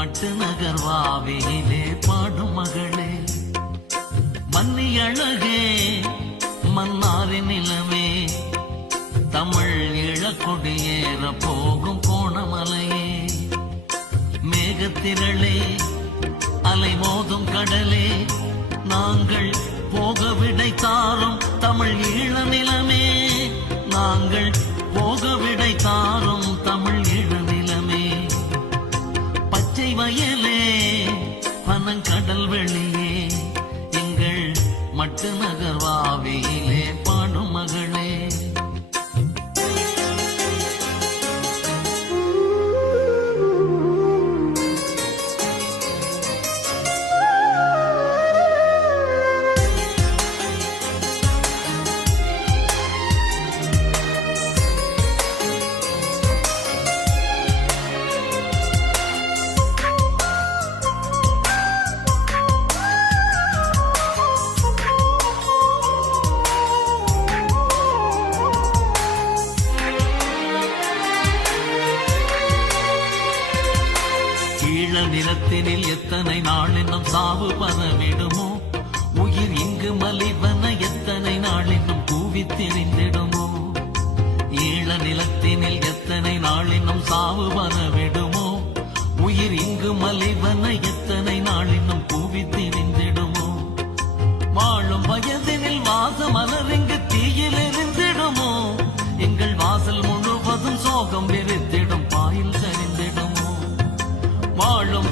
மட்டு நகர்வாவிலே பாடும் மகளே. மன்னி அழகே மன்னாரி நிலமே. தமிழ் இழக்கொடியேற போகும் கோணமலையே. மேகத்திரளே அலை மோதும் கடலே. நாங்கள் போக விடை தாரும் தமிழ் ஈழ நிலமே. நாங்கள் சாவு பரவிடுமோ? உயிர் இங்கு மலிவன எத்தனை நாளினும் கூவி திரிந்திடுமோ ஈழ நிலத்தினில் எத்தனை நாளினும் சாவு பரவிடுமோ? உயிர் இங்கு மலிவன எத்தனை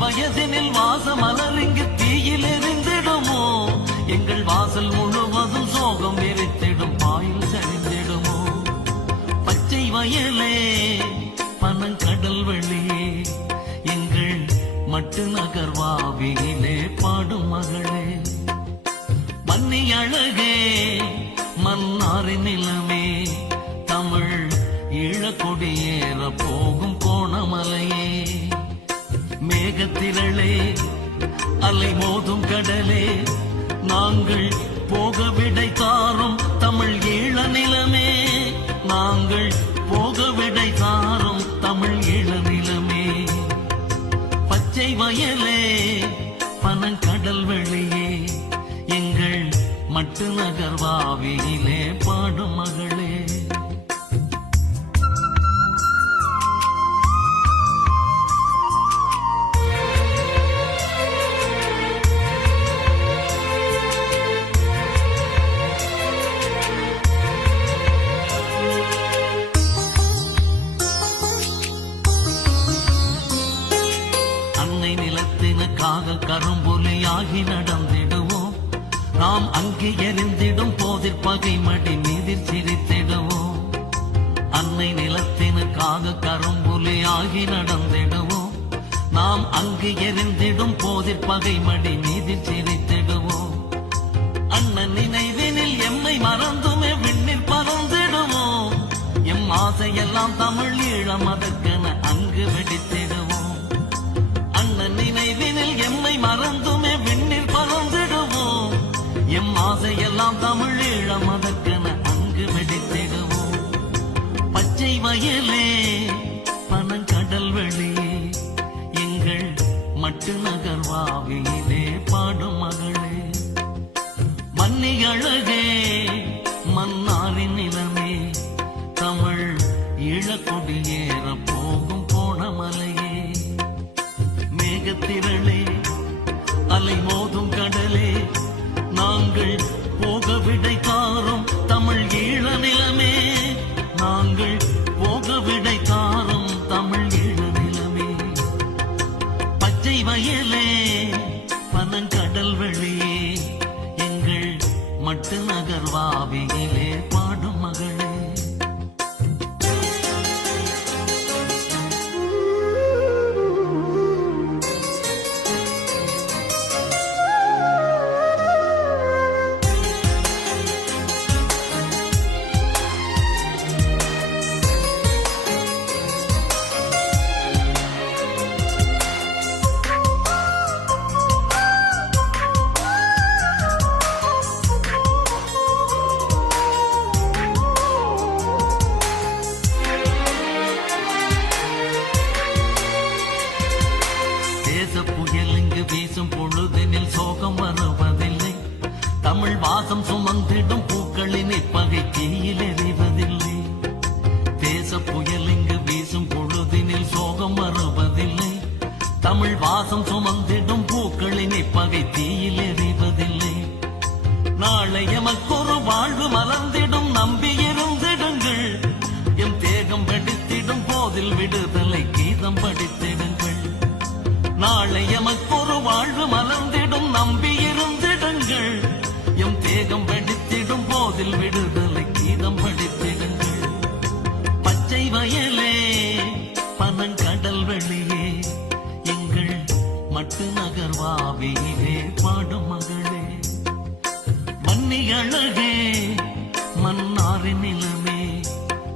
வயதினில் வாச மலரிங்கு தீயில் எரிந்திடுமோ எங்கள் வாசல் முழுவதும் சோகம் எரித்திடும் பாயில் சரிந்திடுமோ? பச்சை வயலே பனங்கடல் வெளியே எங்கள் மட்டு நகர்வாவியிலே பாடும் மகளே. மன்னி அழகே மன்னாரின் நிலமே தமிழ் ஈழக்கொடியேற போகும் அலை மோதும் கடலே. நாங்கள் போக விடை தாரும் தமிழ் ஈழ நிலமே. நாங்கள் போக விடை தாரும் தமிழ் ஈழ நிலமே. பச்சை வயலே பனங்கடல் வெளியே. எங்கள் மட்டு நகர்வாவியிலே பாடும் மகள். ஆகி நடந்திடுவோம். நாம் அங்கே எரிந்திடும் போதில் பகை மடி மீதில் சிரித்திடுவோம். அன்னை நிலத்தினுக்காக கரும்புலியாகி நடந்திடுவோம். நாம் அங்கு எரிந்திடும் போதில் பகை மடி மீதில் சிரித்திடுவோம். அண்ணன் நினைவினில் எம்மை மறந்துமே விண்ணில் பறந்திடுவோம். எம் ஆசையெல்லாம் தமிழ் ஈழம் அதற்கென அங்கு வெடித்திடுவோம். ஆசையெல்லாம் தமிழீழம் அதற்கென அங்கு வெடித்திடுவோம் பச்சை வயலே பனங்கடல் வெளி எங்கள் மட்டு நகர்வாவியிலே பாடும் மகளே. மன்னி அழகே மன்னாரின் நிலமே தமிழ் ஈழக்கொடியேற போகும் போன மலையே. மேகத்திரளே அலை மோதும் கடலே நாங்கள் போக விடை தாரும் தமிழ் ஈழ நிலமே. நாங்கள் போக விடை தாரும் தமிழ் ஈழ நிலமே. பச்சை வயலே பனங்கடல் வெளியே எங்கள் மட்டு நகர்வாவியிலே பாடும் மகளே. தமிழ் வாசம் சுமந்திடும் பூக்களினை பகை தீயில் எறிவதில்லை. நாளை எமக்கொரு வாழ்வு மலர்ந்திடும் நம்பி இருந்திடுங்கள். எம் தேகம் வெடித்திடும் போதில் விடுதலை கீதம் படித்திடுங்கள். நாளை எமக்கொரு வாழ்வு மலர்ந்திடும் நம்பி இருந்திடுங்கள். எம் தேகம் வெடித்திடும் போதில் விடுதலை மட்டு நகர்வாவியிலே பாடும் மகளே. மன்னி அழகே மன்னாரின் நிலமே.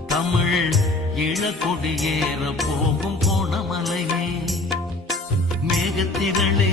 தமிழ் இளக்கொடியேற போகும் கோணமலையே. மேகத்திரளே